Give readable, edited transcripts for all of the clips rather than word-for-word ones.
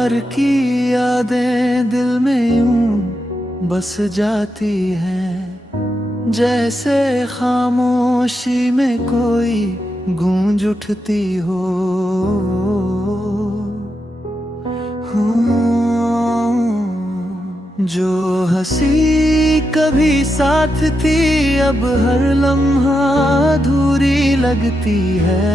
यार की यादें दिल में यूं बस जाती हैं, जैसे खामोशी में कोई गूंज उठती हो। जो हंसी कभी साथ थी अब हर लम्हा अधूरी लगती है।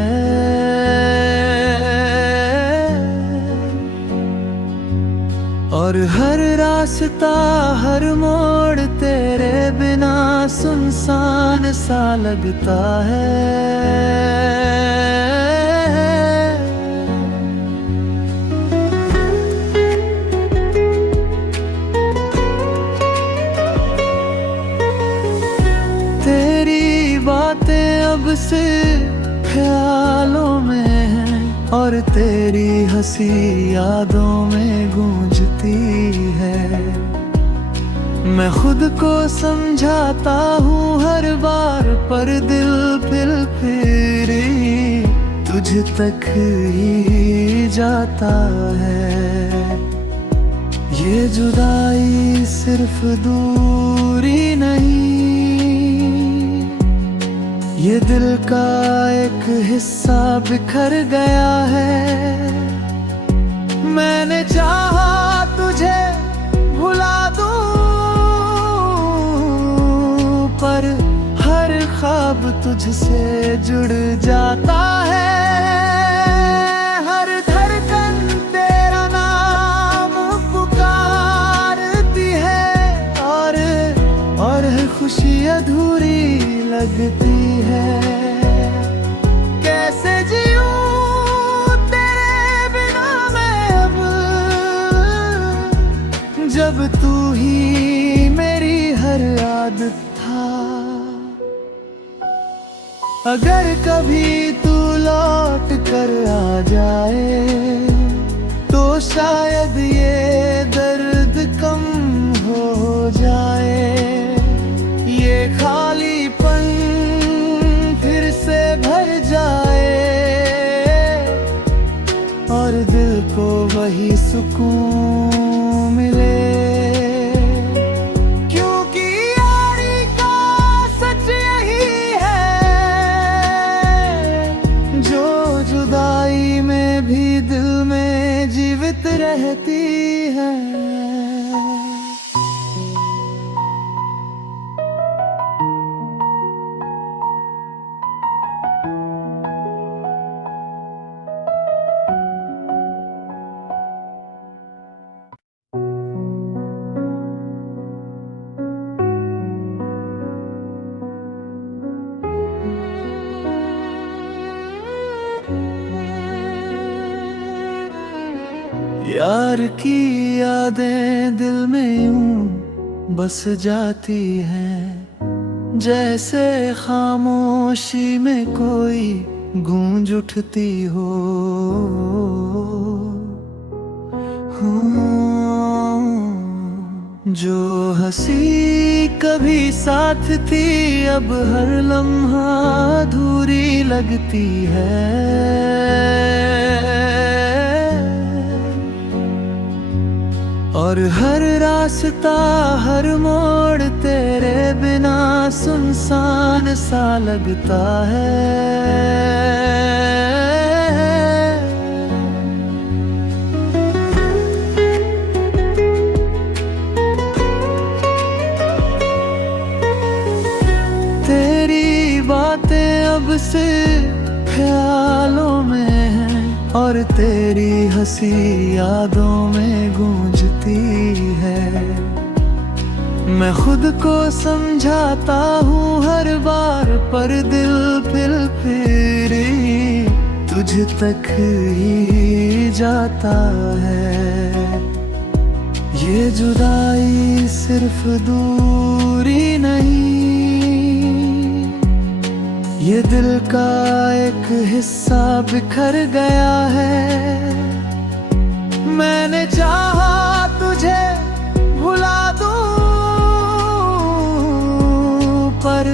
और हर रास्ता हर मोड़ तेरे बिना सुनसान सा लगता है। तेरी बातें अब से ख्यालों में हैं और तेरी हंसी यादों में गूंजती है। मैं खुद को समझाता हूँ हर बार पर दिल फिर तुझ तक ही जाता है। ये जुदाई सिर्फ दूरी नहीं, ये दिल का एक हिस्सा बिखर गया है। मैंने चाहा तुझे भुला दूं, पर हर ख्वाब तुझसे जुड़ जाता है। हर धड़कन तेरा नाम पुकारती है और हर खुशी अधूरी लगती है। कैसे जीऊं तेरे बिना मैं अब, जब तू ही मेरी हर आदत था। अगर कभी तू लौट कर आ जाए तो शायद ये दर्द कम हो जाए। ये खालीपन फिर से भर जाए और दिल को वही सुकून मिले। क्योंकि यारी का सच यही है, जो जुदाई में भी दिल में जीवित रहती है। यार की यादें दिल में यूं बस जाती हैं, जैसे खामोशी में कोई गूंज उठती हो। जो हंसी कभी साथ थी अब हर लम्हा अधूरी लगती है। और हर रास्ता हर मोड़ तेरे बिना सुनसान सा लगता है। तेरी बातें अब से ख्यालों में हैं और तेरी हंसी यादों में गूंजती है। मैं खुद को समझाता हूँ हर बार पर दिल फिर तुझ तक ही जाता है। ये जुदाई सिर्फ दूरी नहीं, ये दिल का एक हिस्सा बिखर गया है। मैंने चाहा तुझे भुला दूं, पर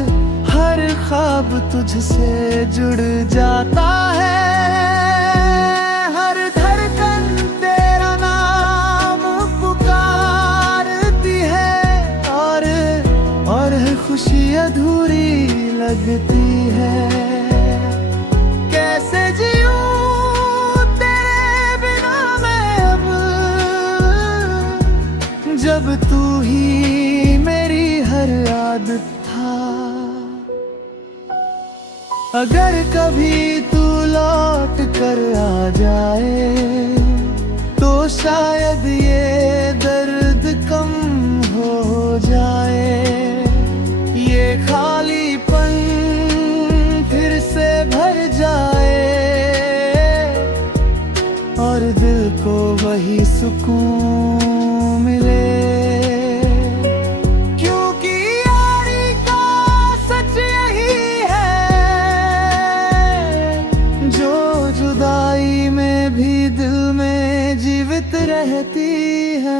हर ख्वाब तुझसे जुड़ जाता है। हर धड़कन तेरा नाम अधूरी लगती है। कैसे जीऊं तेरे बिना मैं अब, जब तू ही मेरी हर आदत था। अगर कभी तू लौट कर आ जाए तो शायद ये दर्द कम हो जाए। ये खालीपन फिर से भर जाए और दिल को वही सुकून मिले। क्योंकि यारी का सच यही है, जो जुदाई में भी दिल में जीवित रहती है।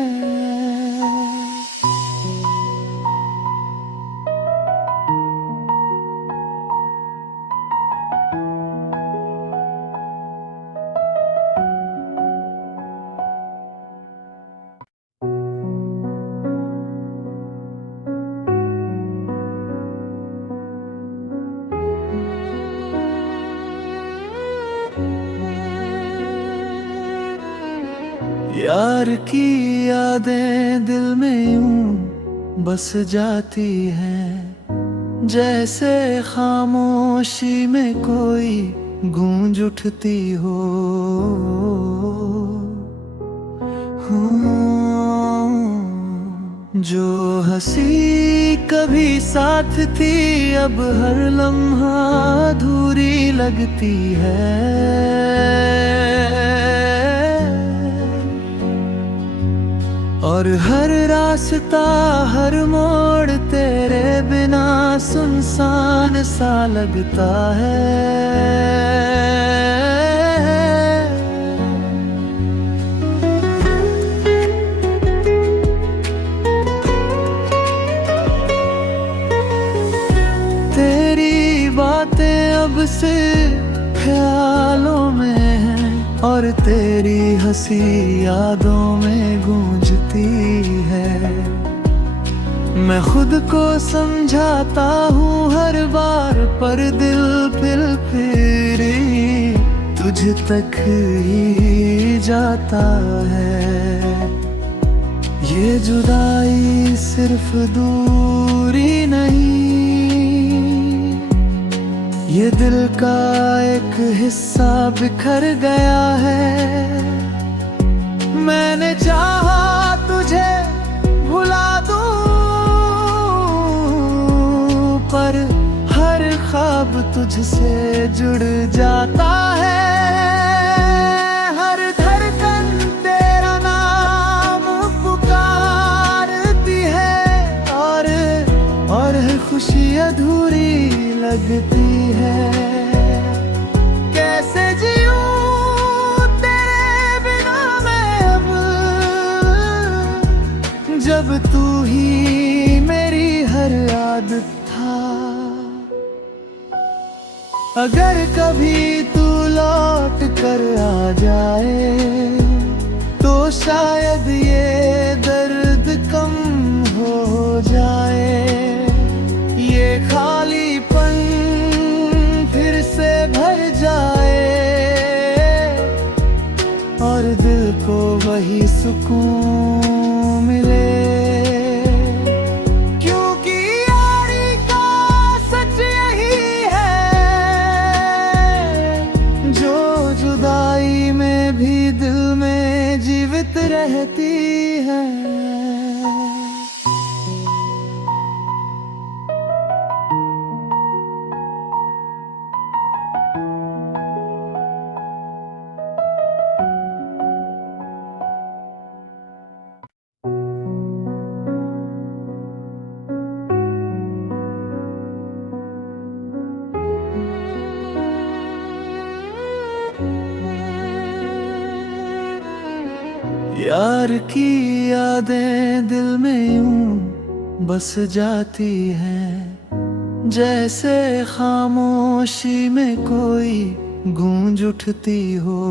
यार की यादें दिल में यूं बस जाती हैं, जैसे खामोशी में कोई गूंज उठती हो। जो हंसी कभी साथ थी अब हर लम्हा अधूरी लगती है। और हर रास्ता हर मोड़ तेरे बिना सुनसान सा लगता है। तेरी बातें अब से ख्यालों में हैं और तेरी हंसी यादों में गूंजती है। मैं खुद को समझाता हूँ हर बार, पर दिल फिर तुझ तक ही जाता है। ये जुदाई सिर्फ दूरी नहीं, ये दिल का एक हिस्सा बिखर गया है। मैंने चाहा तुझे भुला दूं, पर हर ख्वाब तुझसे जुड़ जाता है। हर धड़कन तेरा नाम पुकारती है और हर खुशी अधूरी लगती है। कैसे जीऊं तेरे बिना मैं अब, जब तू ही मेरी हर आदत था। अगर कभी तू लौट कर आ जाए तो शायद ये दर्द कम हो जाए। ये खालीपन फिर से भर जाए और दिल को वही सुकून मिले। क्योंकि यारी का सच यही है, जो जुदाई में भी दिल में जीवित रहती है। यार की यादें दिल में यूं बस जाती हैं, जैसे खामोशी में कोई गूंज उठती हो।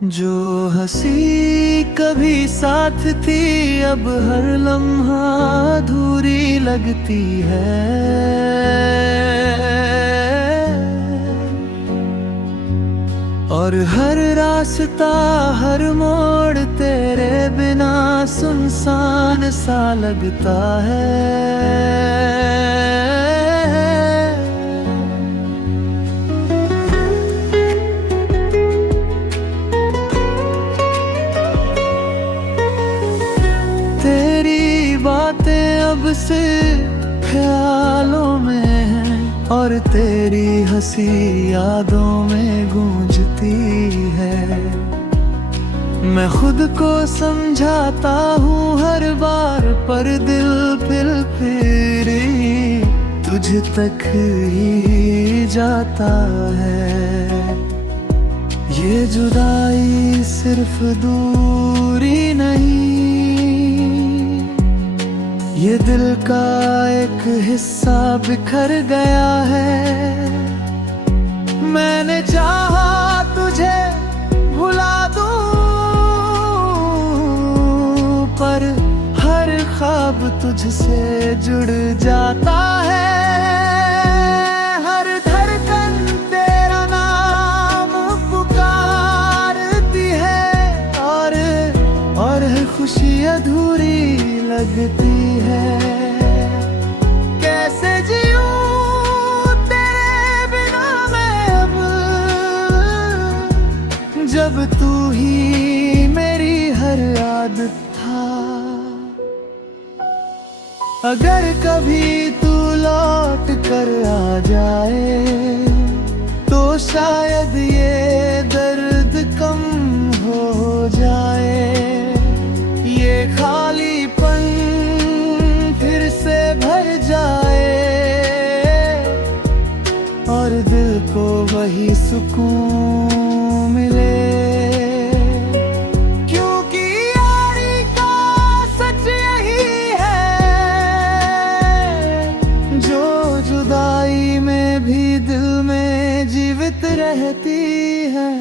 जो हंसी कभी साथ थी अब हर लम्हा अधूरी लगती है। और हर रास्ता हर मोड़ तेरे बिना सुनसान सा लगता है। तेरी बातें अब से ख्यालों में हैं और तेरी हंसी यादों में गूंजती है। मैं खुद को समझाता हूँ हर बार पर दिल फिर तुझ तक ही जाता है। ये जुदाई सिर्फ दूरी नहीं, ये दिल का एक हिस्सा बिखर गया है। मैंने चाहा तुझे भुला दूं पर हर ख्वाब तुझसे जुड़ जाता है। हर धड़कन तेरा नाम पुकारती है और हर खुशी अधूरी लगती है। कैसे जीऊं तेरे बिना मैं अब, जब तू ही मेरी हर आदत था। अगर कभी तू लौट कर आ जाए तो शायद ये दर्द कम हो जाए। ये खालीपन फिर से भर जाए और दिल को वही सुकून मिले। क्योंकि यारी का सच यही है जो जुदाई में भी दिल में जीवित रहती है।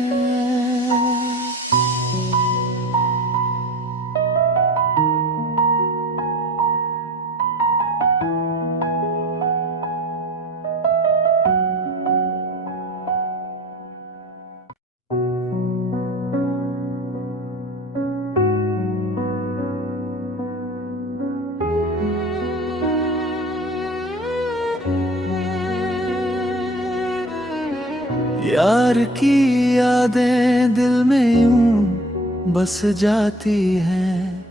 यार की यादें दिल में यूं बस जाती हैं,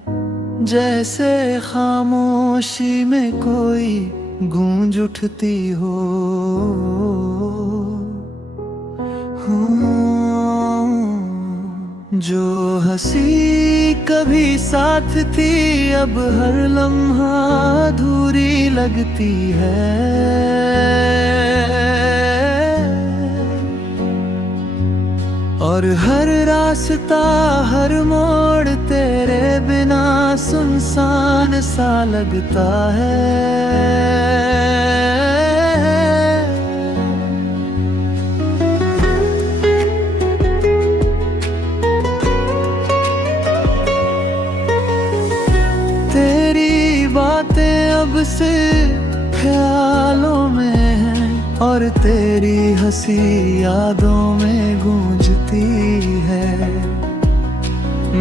जैसे खामोशी में कोई गूंज उठती हो। जो हंसी कभी साथ थी अब हर लम्हा अधूरी लगती है। और हर रास्ता हर मोड़ तेरे बिना सुनसान सा लगता है। तेरी बातें अब से ख्यालों में हैं और तेरी हंसी यादों में गूंजती है।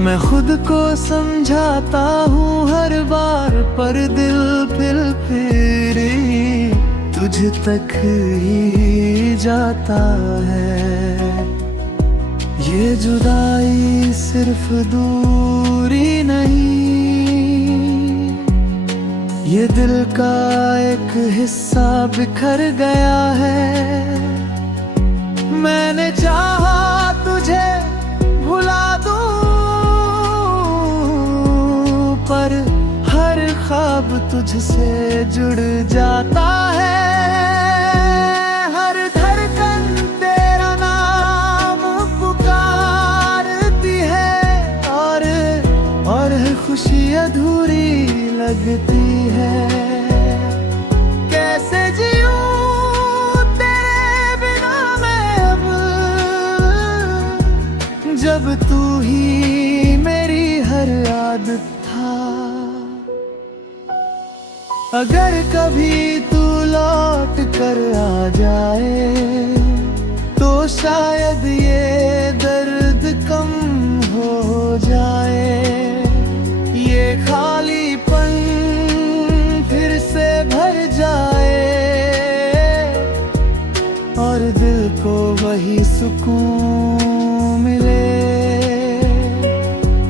मैं खुद को समझाता हूँ हर बार पर दिल फिर तुझ तक ही जाता है। ये जुदाई सिर्फ दूरी नहीं, ये दिल का एक हिस्सा बिखर गया है। मैंने चाहा तुझे भुला दूं पर हर ख्वाब तुझसे जुड़ जाता है। हर धड़कन तेरा नाम पुकारती है और हर खुशी अधूरी लगती है। कैसे जीऊं तेरे बिना मैं अब, जब जब तू ही मेरी हर आदत था। अगर कभी तू लौट कर आ जाए तो शायद ये दर्द कम हो जाए। ये खालीपन फिर से भर जाए और दिल को वही सुकून मिले।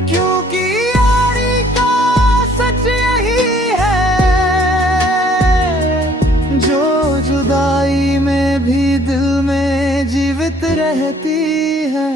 क्योंकि यारी का सच यही है, जो जुदाई में भी दिल में जीवित रहती है।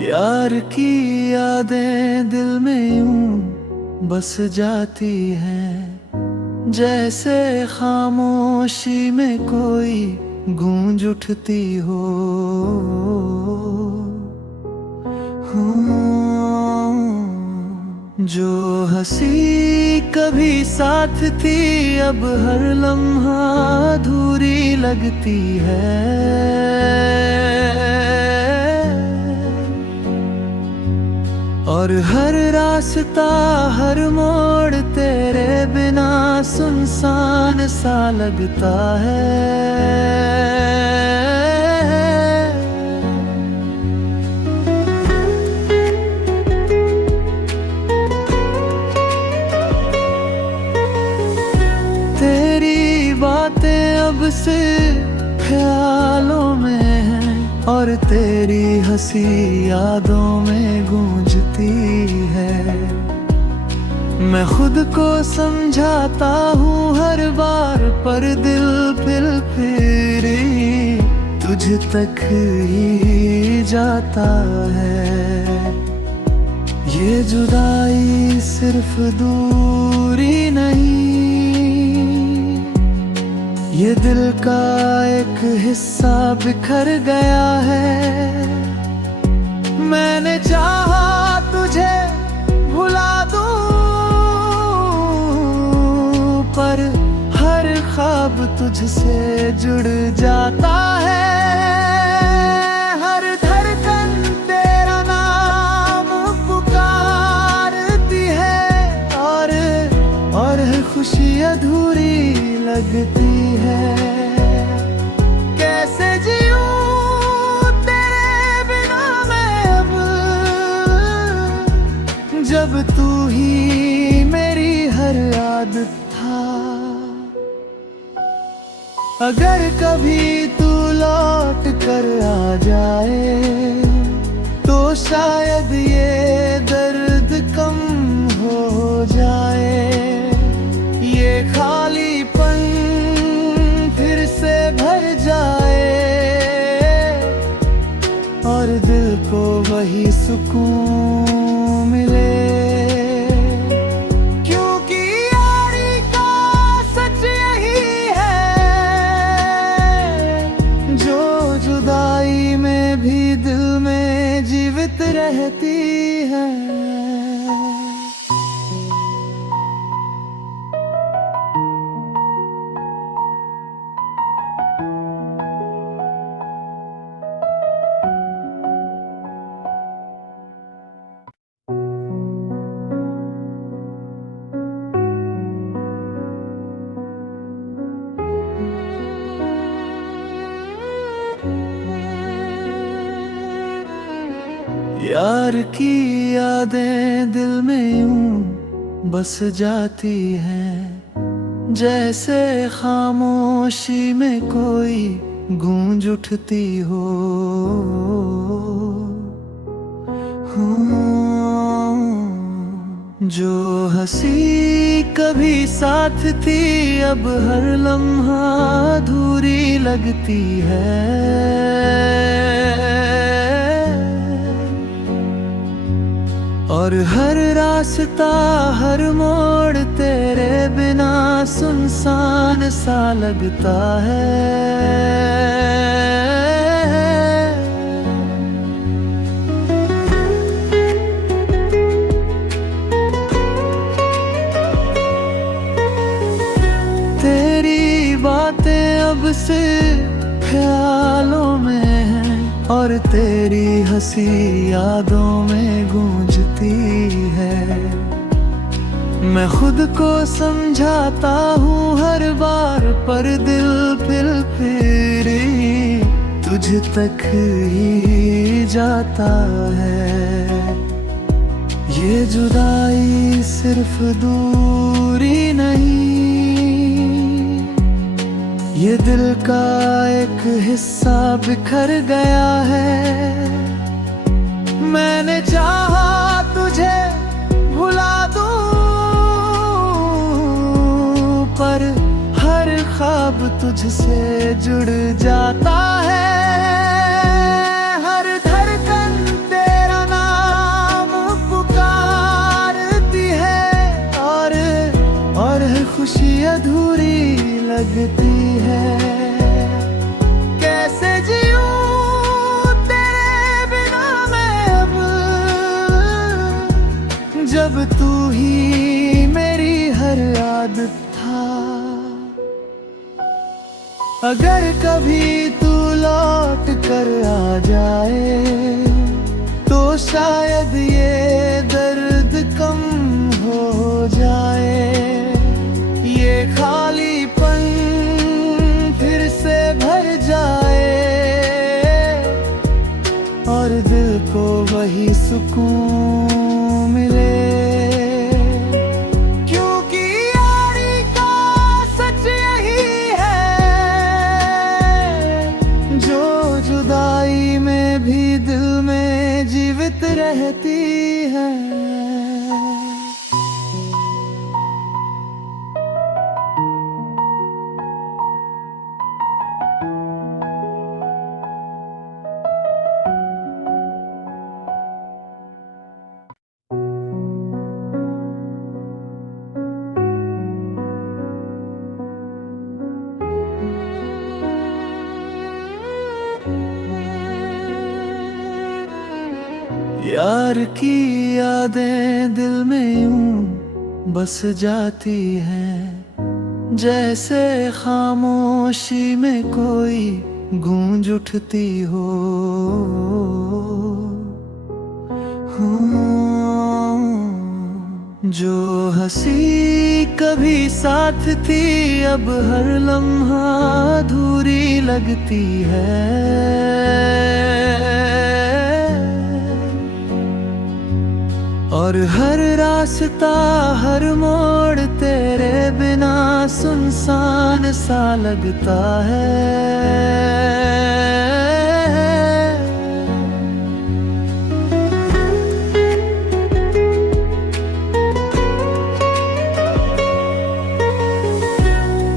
यार की यादें दिल में यूं बस जाती हैं, जैसे खामोशी में कोई गूंज उठती हो। जो हंसी कभी साथ थी अब हर लम्हा अधूरी लगती है। और हर रास्ता हर मोड़ तेरे बिना सुनसान सा लगता है। तेरी बातें अब से ख्यालों में हैं और तेरी हंसी यादों में गूंजती है। मैं खुद को समझाता हूँ हर बार, पर दिल फिर तुझ तक ही जाता है। ये जुदाई सिर्फ दूरी नहीं, ये दिल का एक हिस्सा बिखर गया है। मैंने चाहा तुझे भुला दूं, पर हर ख्वाब तुझसे जुड़ जाता है। हर धड़कन तेरा नाम पुकारती है और हर खुशी अधूरी लगती है। कैसे जीऊं तेरे बिना मैं अब, जब तू ही मेरी हर आदत था। अगर कभी तू लौट कर आ जाए तो शायद ये दर्द कम हो जाए। ये खालीपन फिर से भर जाए और दिल को वही सुकून मिले। क्योंकि यारी का सच यही है, जो जुदाई में भी दिल में जीवित रहती है। यार की यादें दिल में यूं बस जाती हैं, जैसे खामोशी में कोई गूंज उठती हो। जो हंसी कभी साथ थी अब हर लम्हा अधूरी लगती है। और हर रास्ता हर मोड़ तेरे बिना सुनसान सा लगता है। तेरी बातें अब से ख्यालों में हैं और तेरी हंसी यादों में गूंजती है। मैं खुद को समझाता हूँ हर बार, पर दिल फिर तुझ तक ही जाता है। ये जुदाई सिर्फ दूरी नहीं, ये दिल का एक हिस्सा बिखर गया है। मैंने चाहा तुझे भुला दूं, पर हर ख्वाब तुझसे जुड़ जाता है। हर धड़कन तेरा नाम पुकारती है और हर खुशी अधूरी लगती है। कैसे जीऊं तेरे बिना मैं अब, जब तू ही मेरी हर आदत था। अगर कभी तू लौट कर आ जाए तो शायद ये दर्द कम हो जाए। ये खालीपन फिर से भर जाए और दिल को वही सुकून मिले। क्योंकि यारी का सच यही है, जो जुदाई में भी दिल में जीवित रहती है। यार की यादें दिल में यूं बस जाती हैं, जैसे खामोशी में कोई गूंज उठती हो। जो हंसी कभी साथ थी अब हर लम्हा अधूरी लगती है। और हर रास्ता हर मोड़ तेरे बिना सुनसान सा लगता है।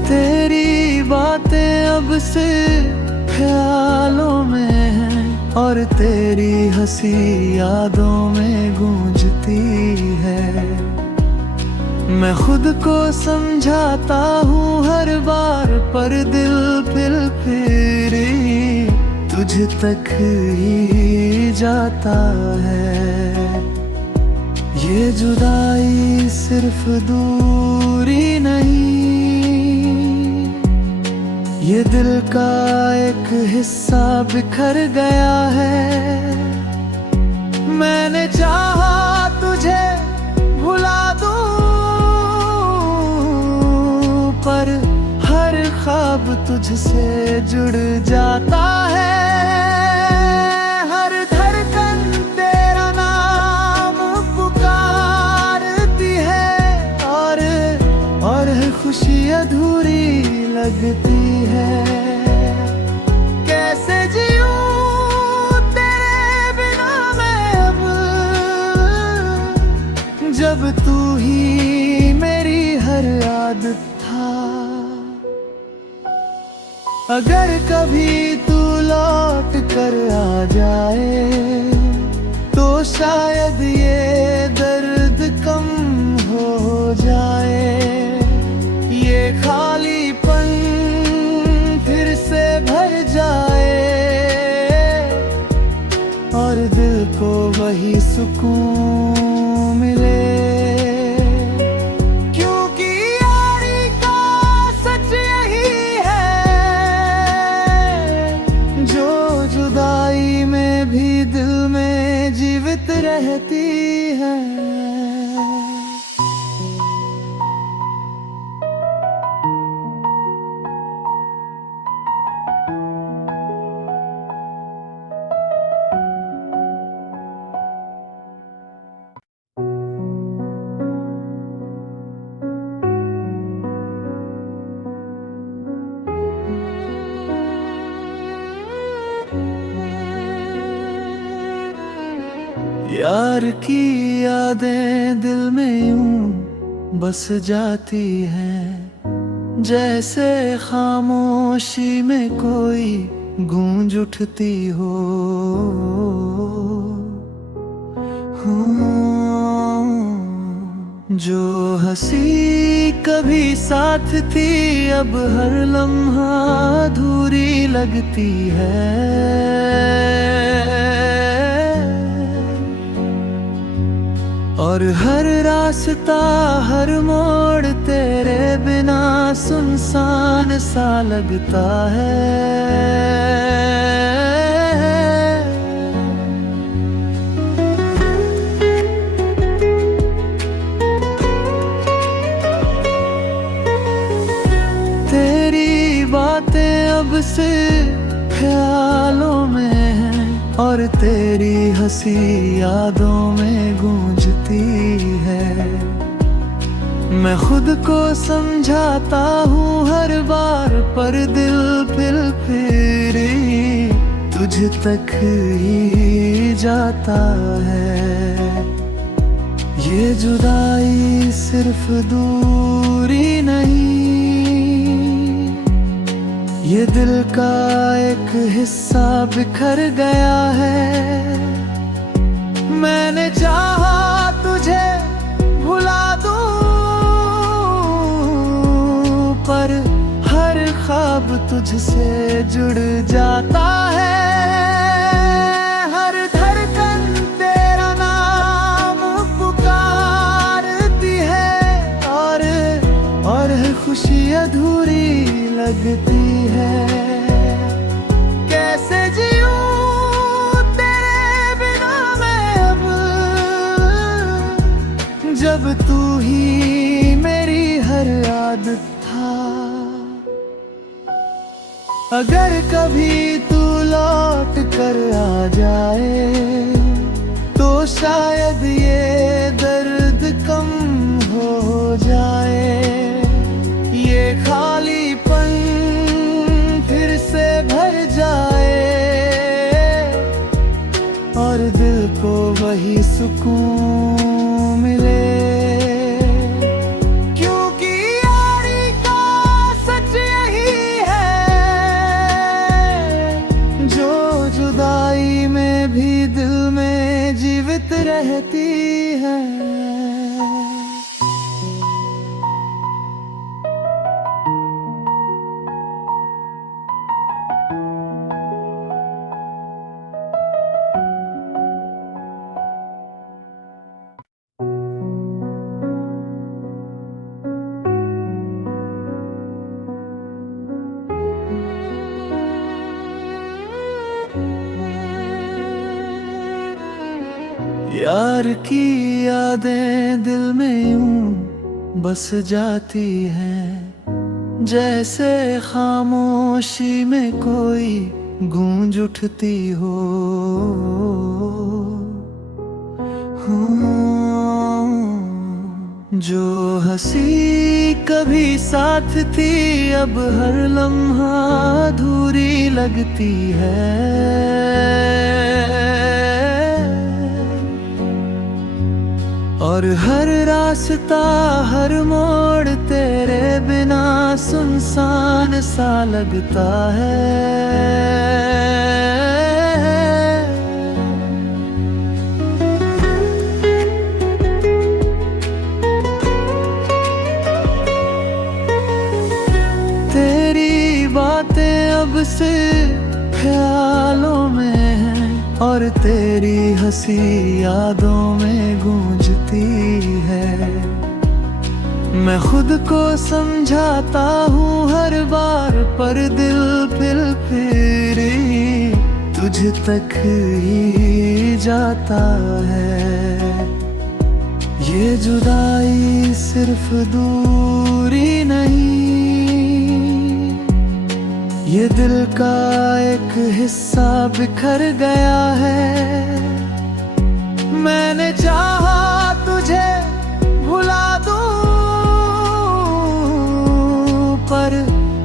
तेरी बातें अब से ख्यालों में हैं और तेरी हंसी यादों में गूंजती है। मैं खुद को समझाता हूँ हर बार, पर दिल फिर तुझ तक ही जाता है। ये जुदाई सिर्फ दूरी नहीं, ये दिल का एक हिस्सा बिखर गया है। मैंने चाहा तुझे भुला दूं, पर हर ख्वाब तुझसे जुड़ जाता है। हर धड़कन तेरा नाम पुकारती है और हर खुशी अधूरी लगती है। कैसे जीऊं तेरे बिना मैं अब, जब तू ही मेरी हर आदत था। अगर कभी तू लौट कर आ जाए तो शायद ये सुकून मिले। क्योंकि यारी का सच यही है, जो जुदाई में भी दिल में जीवित रहती है। यार की यादें दिल में यूं बस जाती हैं, जैसे खामोशी में कोई गूंज उठती हो। जो हंसी कभी साथ थी अब हर लम्हा अधूरी लगती है। और हर रास्ता हर मोड़ तेरे बिना सुनसान सा लगता है। तेरी बातें अब से ख्यालों में हैं और तेरी हंसी यादों में गूंजती है। मैं खुद को समझाता हूँ हर बार, पर दिल फिर तुझ तक ही जाता है। ये जुदाई सिर्फ दूरी नहीं, ये दिल का एक हिस्सा बिखर गया है। मैंने चाहा तुझे भुला दूं, पर हर ख्वाब तुझसे जुड़ जाता है। हर धड़कन तेरा नाम पुकारती है, और खुशी अधूरी लगती है। कैसे जीऊं तेरे बिना मैं अब, जब तू ही मेरी हर आदत था। अगर कभी तू लौट कर आ जाए, तो शायद ये दर्द कम हो जाए। ये खालीपन फिर से भर जाए, और दिल को वही सुकून मिले। क्योंकि यारी का सच यही है, जो जुदाई में भी दिल में जीवित रहती है। यार की यादें दिल में यूं बस जाती हैं, जैसे खामोशी में कोई गूंज उठती हो। जो हंसी कभी साथ थी अब हर लम्हा अधूरी लगती है। और हर रास्ता हर मोड़ तेरे बिना सुनसान सा लगता है। तेरी बातें अब से ख्यालों में हैं, और तेरी हंसी यादों में गूंजती है। मैं खुद को समझाता हूँ हर बार, पर दिल फिर तुझ तक ही जाता है। ये जुदाई सिर्फ दूरी नहीं, ये दिल का एक हिस्सा बिखर गया है। मैंने चाहा तुझे भुला दूं, पर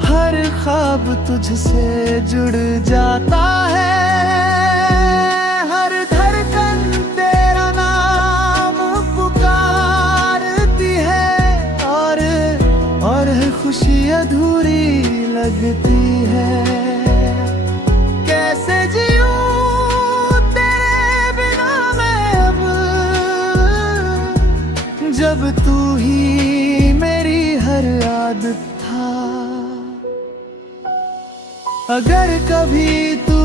हर ख्वाब तुझसे जुड़ जाता है। हर धड़कन तेरा नाम पुकारती है, और हर खुशी अधूरी लगती है। कैसे जीऊं तेरे बिना मैं अब, जब तू ही मेरी हर आदत था। अगर कभी तू